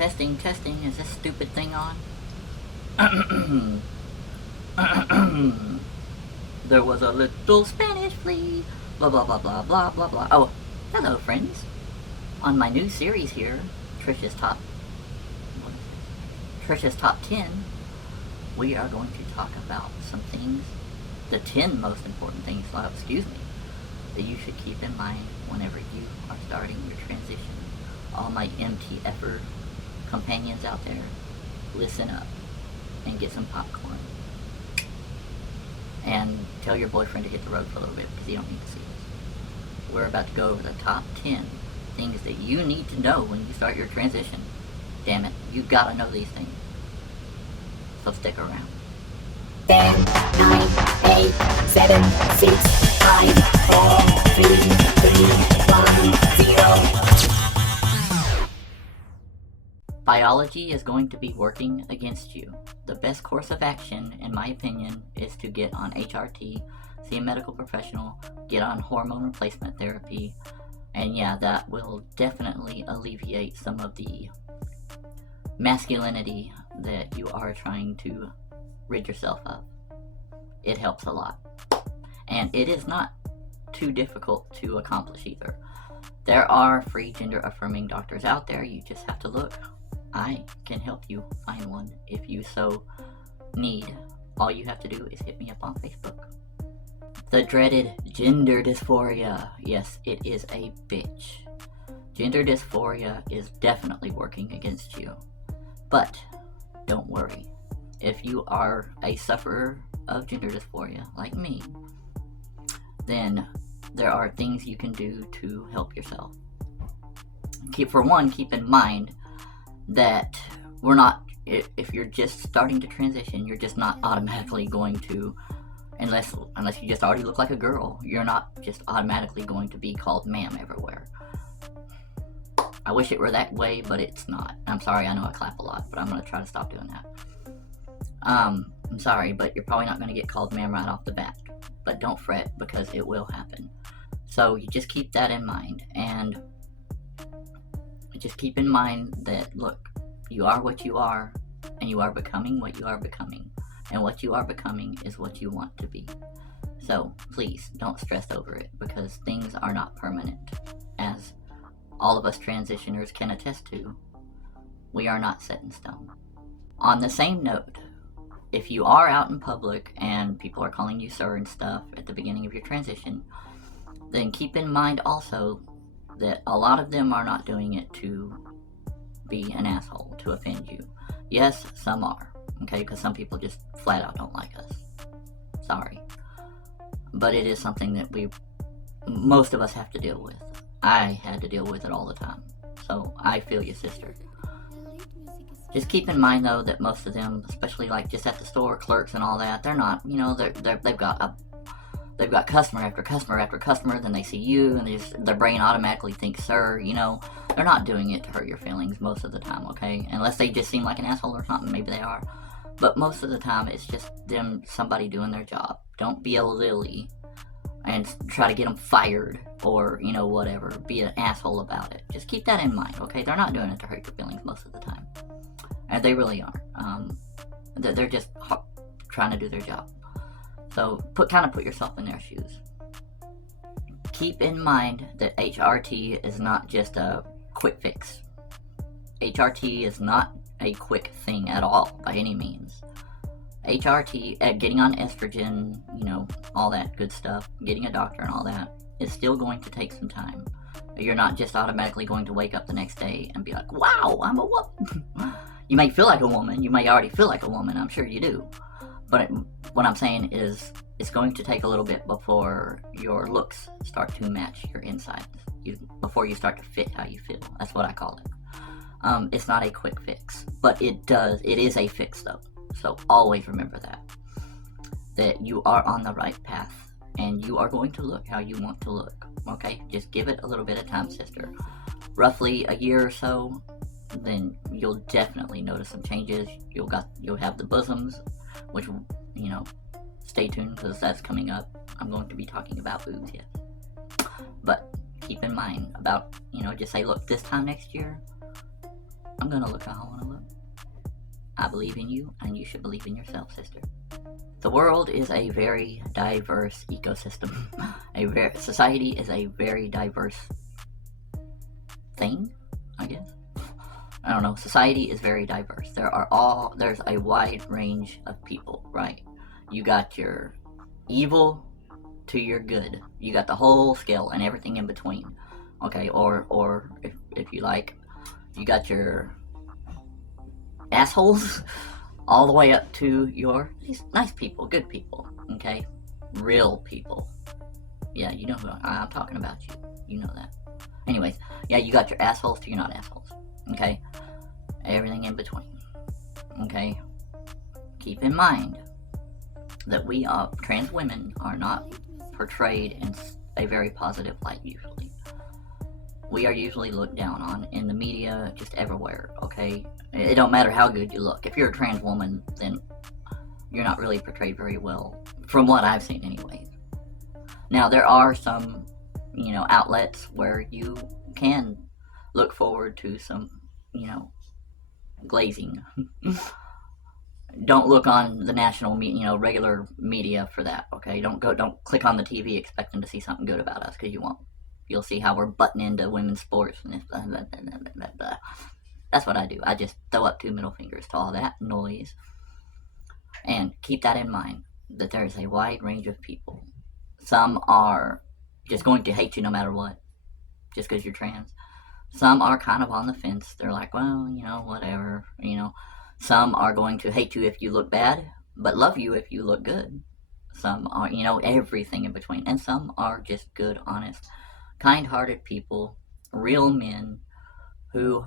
Testing, testing, is this stupid thing on? There was a little Spanish flea, blah blah blah blah blah blah blah. Oh, hello friends. On my new series here, Tricia's Top 10, we are going to talk about some things, the 10 most important things, that you should keep in mind whenever you are starting your transition. All my MTFer companions out there, listen up and get some popcorn. And tell your boyfriend to hit the road for a little bit because he don't need to see us. We're about to go over the top 10 things that you need to know when you start your transition. Damn it, you gotta know these things. So stick around. 10, 9, 8, 7, 6, 5, 4, 3, 2, 1, 0. Biology is going to be working against you. The best course of action, in my opinion, is to get on HRT, see a medical professional, get on hormone replacement therapy, and yeah, that will definitely alleviate some of the masculinity that you are trying to rid yourself of. It helps a lot. And it is not too difficult to accomplish either. There are free gender affirming doctors out there, you just have to look. I can help you find one if you so need. All you have to do is hit me up on Facebook. The dreaded gender dysphoria. Yes, it is a bitch. Gender dysphoria is definitely working against you. But don't worry. If you are a sufferer of gender dysphoria, like me, then there are things you can do to help yourself. For one, keep in mind that we're not, if you're just starting to transition, you're just not automatically going to, unless you just already look like a girl, you're not just automatically going to be called ma'am everywhere. I wish it were that way, but it's not. I'm sorry, I know I clap a lot, but I'm going to try to stop doing that. I'm sorry, but you're probably not going to get called ma'am right off the bat. But don't fret, because it will happen. So you just keep that in mind, and just keep in mind that, look, you are what you are, and you are becoming what you are becoming. And what you are becoming is what you want to be. So, please, don't stress over it, because things are not permanent. As all of us transitioners can attest to, we are not set in stone. On the same note, if you are out in public and people are calling you sir and stuff at the beginning of your transition, then keep in mind also that a lot of them are not doing it to be an asshole, to offend you. Yes, some are, okay, because some people just flat out don't like us. Sorry. But it is something that most of us have to deal with. I had to deal with it all the time. So I feel you, sister. Just keep in mind though that most of them, especially like just at the store, clerks and all that, they're not, they've got customer after customer after customer, then they see you, and their brain automatically thinks, sir, they're not doing it to hurt your feelings most of the time, okay? Unless they just seem like an asshole or something, maybe they are. But most of the time, it's just somebody doing their job. Don't be a lily and try to get them fired or, whatever. Be an asshole about it. Just keep that in mind, okay? They're not doing it to hurt your feelings most of the time. And they really aren't. They're just trying to do their job. So kind of put yourself in their shoes. Keep in mind that HRT is not just a quick fix. HRT is not a quick thing at all, by any means. HRT, getting on estrogen, all that good stuff, getting a doctor and all that, is still going to take some time. You're not just automatically going to wake up the next day and be like, wow, I'm a woman. You may feel like a woman, you may already feel like a woman, I'm sure you do. But what I'm saying is, it's going to take a little bit before your looks start to match your insides. Before you start to fit how you feel. That's what I call it. It's not a quick fix, but it is a fix though. So always remember that you are on the right path, and you are going to look how you want to look. Okay? Just give it a little bit of time, sister. Roughly a year or so, then you'll definitely notice some changes. You'll have the bosoms, which, stay tuned, because that's coming up. I'm going to be talking about boobs, yes. But keep in mind about, just say, look, this time next year, I'm gonna look how I wanna look. I believe in you, and you should believe in yourself, sister. The world is a very diverse ecosystem. Society is a very diverse thing, I guess. I don't know. Society is very diverse. There's a wide range of people, right? You got your evil to your good. You got the whole scale and everything in between. Okay, or if you like, you got your assholes all the way up to your nice people, good people, okay? Real people. Yeah, you know who I'm talking about. You know that. Anyways, yeah, you got your assholes to your not assholes, okay? Everything in between, okay? Keep in mind that trans women are not portrayed in a very positive light usually. We are usually looked down on in the media, just everywhere, okay? It don't matter how good you look. If you're a trans woman, then you're not really portrayed very well, from what I've seen anyways. Now, there are some, outlets where you can look forward to some, glazing. Don't look on the national, regular media for that, okay? Don't click on the TV expecting to see something good about us, because you won't. You'll see how we're butting into women's sports and blah, blah, blah, blah, blah. That's what I do. I just throw up 2 middle fingers to all that noise. And keep that in mind, that there's a wide range of people. Some are just going to hate you no matter what, just because you're trans. Some are kind of on the fence. They're like, well, whatever, Some are going to hate you if you look bad, but love you if you look good. Some are, everything in between. And some are just good, honest, kind-hearted people, real men who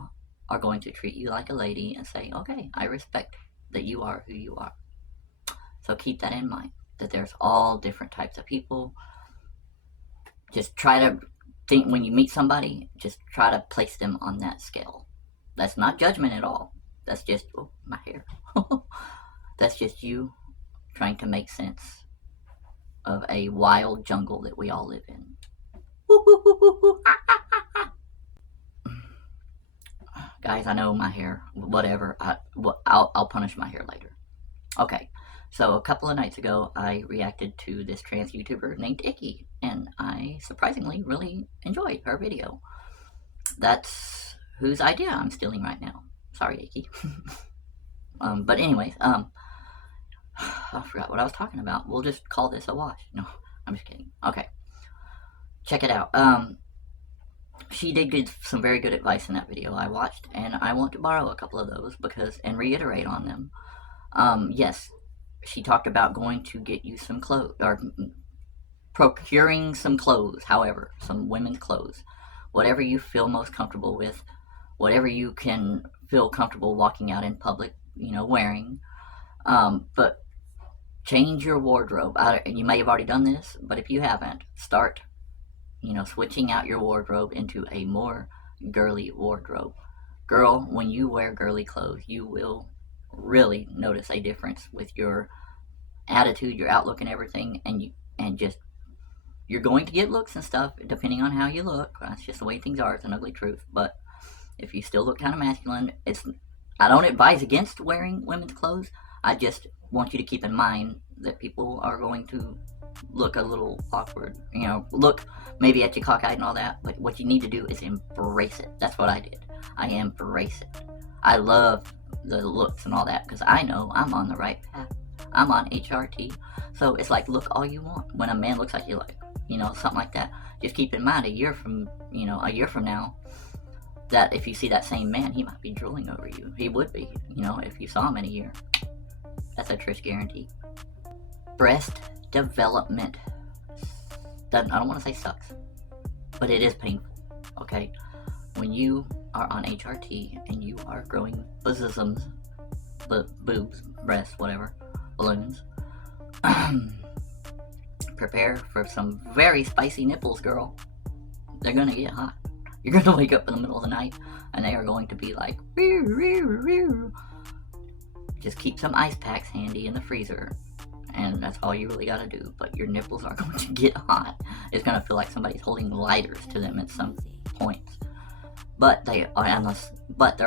are going to treat you like a lady and say, okay, I respect that you are who you are. So keep that in mind, that there's all different types of people. Just try to think, when you meet somebody, just try to place them on that scale. That's not judgment at all. That's just, my hair. That's just you trying to make sense of a wild jungle that we all live in. Guys, I know my hair, whatever, I'll punish my hair later. Okay, so a couple of nights ago, I reacted to this trans YouTuber named Icky, and I surprisingly really enjoyed her video. That's whose idea I'm stealing right now. Sorry, Icky. But anyways, I forgot what I was talking about. We'll just call this a wash. No, I'm just kidding. Okay, check it out. She did give some very good advice in that video I watched, and I want to borrow a couple of those and reiterate on them. Yes, she talked about going to get you some clothes, or procuring some clothes, however, some women's clothes. Whatever you feel most comfortable with, whatever you can feel comfortable walking out in public, wearing. But change your wardrobe. You may have already done this, but if you haven't, start switching out your wardrobe into a more girly wardrobe. Girl, when you wear girly clothes, you will really notice a difference with your attitude, your outlook, and everything. And you're going to get looks and stuff depending on how you look. That's just the way things are. It's an ugly truth. But if you still look kind of masculine, I don't advise against wearing women's clothes. I just want you to keep in mind that people are going to look a little awkward, look maybe at you cockeyed and all that, but what you need to do is embrace it. That's what I did. I embrace it. I love the looks and all that, because I know I'm on the right path. I'm on HRT, so it's like, look all you want. When a man looks like you, like, something like that, just keep in mind a year from now, that if you see that same man, he might be drooling over you. He would be, if you saw him in a year. That's a Trish guarantee. Breast development, I don't want to say sucks, but it is painful, okay? When you are on HRT and you are growing bosoms, boobs, breasts, whatever, balloons, prepare for some very spicy nipples, girl. They're gonna get hot. You're gonna wake up in the middle of the night and they are going to be like, rear, rear, rear. Just keep some ice packs handy in the freezer, and that's all you really gotta do. But your nipples are going to get hot. It's gonna feel like somebody's holding lighters to them at some points. But they're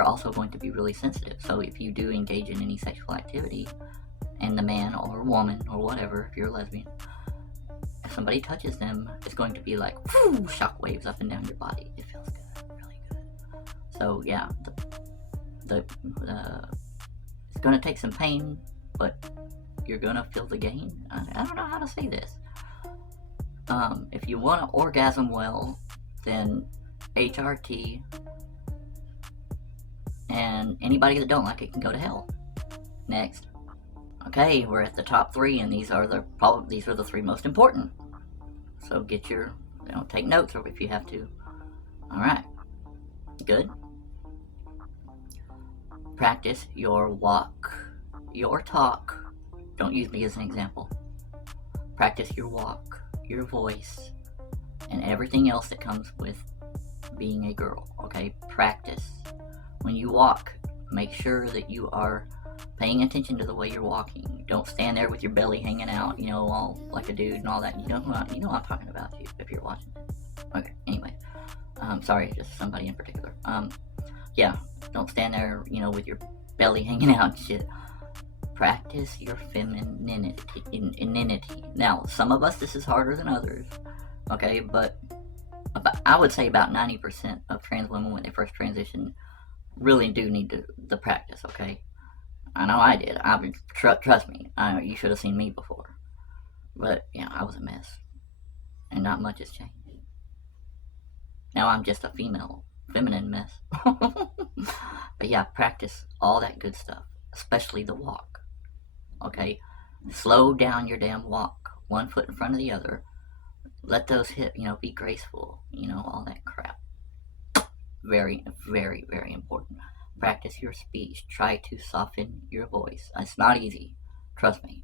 also going to be really sensitive. So if you do engage in any sexual activity, and the man or woman or whatever, if you're a lesbian, if somebody touches them, it's going to be like whoo, shock waves up and down your body. It feels good, really good. So yeah, it's gonna take some pain, but you're gonna feel the gain. I don't know how to say this. If you want to orgasm well, then HRT, and anybody that don't like it can go to hell. Next. Okay, we're at the top 3, and these are the 3 most important. So get your, take notes or if you have to. All right, good. Practice your walk, your talk. Don't use me as an example. Practice your walk, your voice, and everything else that comes with being a girl. Okay, practice. When you walk, make sure that you are paying attention to the way you're walking. Don't stand there with your belly hanging out, all like a dude and all that. You know what I'm talking about, if you're watching. Okay, anyway. Sorry, just somebody in particular. Yeah, don't stand there, with your belly hanging out and shit. Practice your femininity. Now, some of us, this is harder than others, okay? But I would say about 90% of trans women, when they first transition, really do need the practice, okay? I know I did. Trust me, you should have seen me before. But, yeah, I was a mess. And not much has changed. Now I'm just a feminine mess. But yeah, practice all that good stuff, especially the walk. Okay? Slow down your damn walk. 1 foot in front of the other. Let those hips, be graceful. All that crap. Very, very, very important. Practice your speech. Try to soften your voice. It's not easy. Trust me.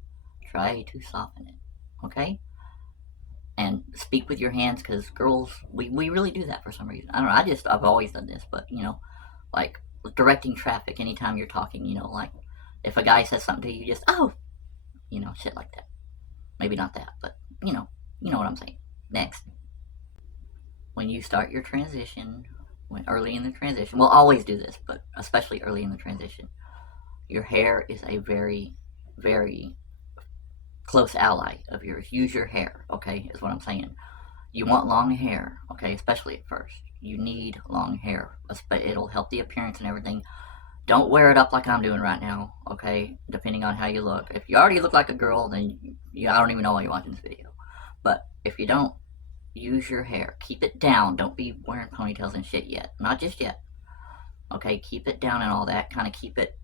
Try to soften it. Okay? And speak with your hands, because girls, we really do that for some reason. I don't know, I've always done this, but, like directing traffic anytime you're talking, like if a guy says something to you, just, oh, shit like that. Maybe not that, but, you know what I'm saying. Next. When you start your transition, early in the transition, we'll always do this, but especially early in the transition, your hair is a very, very close ally of yours. Use your hair, okay, is what I'm saying. You want long hair, okay, especially at first. You need long hair. It'll help the appearance and everything. Don't wear it up like I'm doing right now, okay, depending on how you look. If you already look like a girl, then I don't even know why you're watching this video. But if you don't, use your hair. Keep it down. Don't be wearing ponytails and shit yet. Not just yet. Okay, keep it down and all that. Kind of keep it,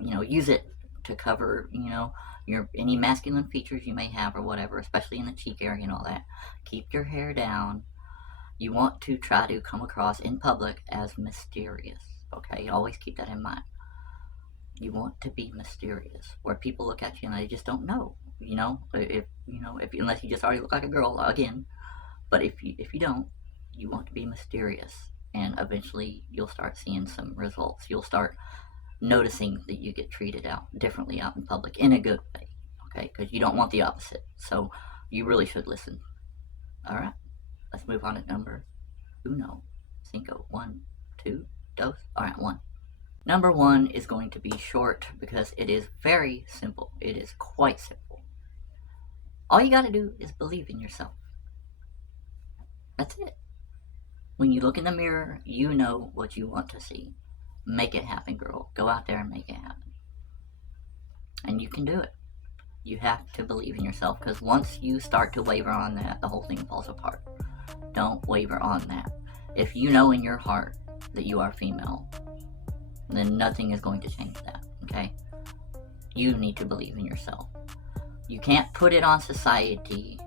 use it to cover, any masculine features you may have or whatever, especially in the cheek area and all that. Keep your hair down. You want to try to come across in public as mysterious. Okay, always keep that in mind. You want to be mysterious, where people look at you and they just don't know. Unless you just already look like a girl again. But if you don't, you want to be mysterious, and eventually you'll start seeing some results. You'll start noticing that you get treated differently out in public in a good way, okay? Because you don't want the opposite. So you really should listen. All right, let's move on to number uno, cinco, 1, 2, dos. All right, 1. Number 1 is going to be short because it is very simple. It is quite simple. All you got to do is believe in yourself. That's it. When you look in the mirror, you know what you want to see. Make it happen, girl. Go out there and make it happen. And you can do it. You have to believe in yourself, because once you start to waver on that, the whole thing falls apart. Don't waver on that. If you know in your heart that you are female, then nothing is going to change that, okay? You need to believe in yourself. You can't put it on society.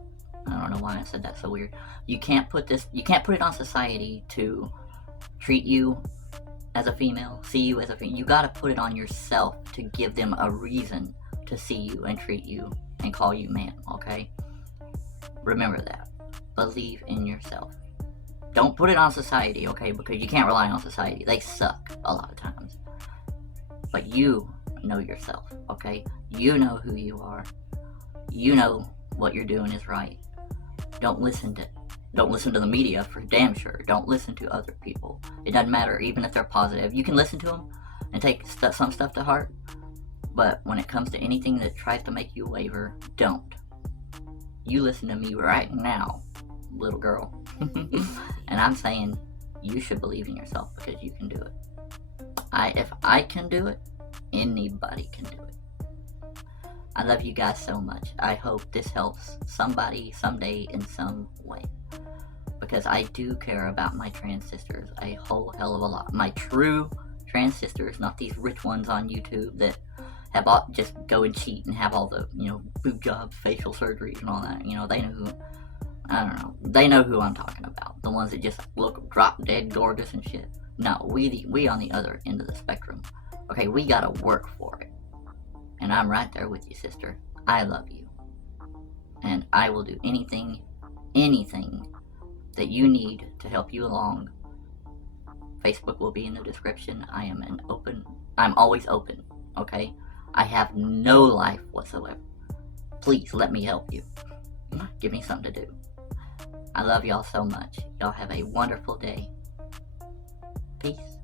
I don't know why I said that so weird. You can't put it on society to treat you as a female, see you as a female. You gotta put it on yourself to give them a reason to see you and treat you and call you man, okay? Remember that. Believe in yourself. Don't put it on society, okay? Because you can't rely on society. They suck a lot of times. But you know yourself, okay? You know who you are. You know what you're doing is right. Don't listen to Don't listen to the media for damn sure. Don't listen to other people. It doesn't matter, even if they're positive. You can listen to them and take some stuff to heart, but when it comes to anything that tries to make you waver, don't. You listen to me right now, little girl. And I'm saying you should believe in yourself because you can do it. If I can do it, anybody can do it. I love you guys so much. I hope this helps somebody someday in some way. Because I do care about my trans sisters a whole hell of a lot. My true trans sisters, not these rich ones on YouTube that have all, just go and cheat and have all the, boob jobs, facial surgeries and all that. They know who, I don't know. They know who I'm talking about. The ones that just look drop dead gorgeous and shit. No, we on the other end of the spectrum. Okay, we gotta work for it. And I'm right there with you, sister. I love you. And I will do anything that you need to help you along. Facebook will be in the description. I'm always open, okay? I have no life whatsoever. Please let me help you. Give me something to do. I love y'all so much. Y'all have a wonderful day. Peace.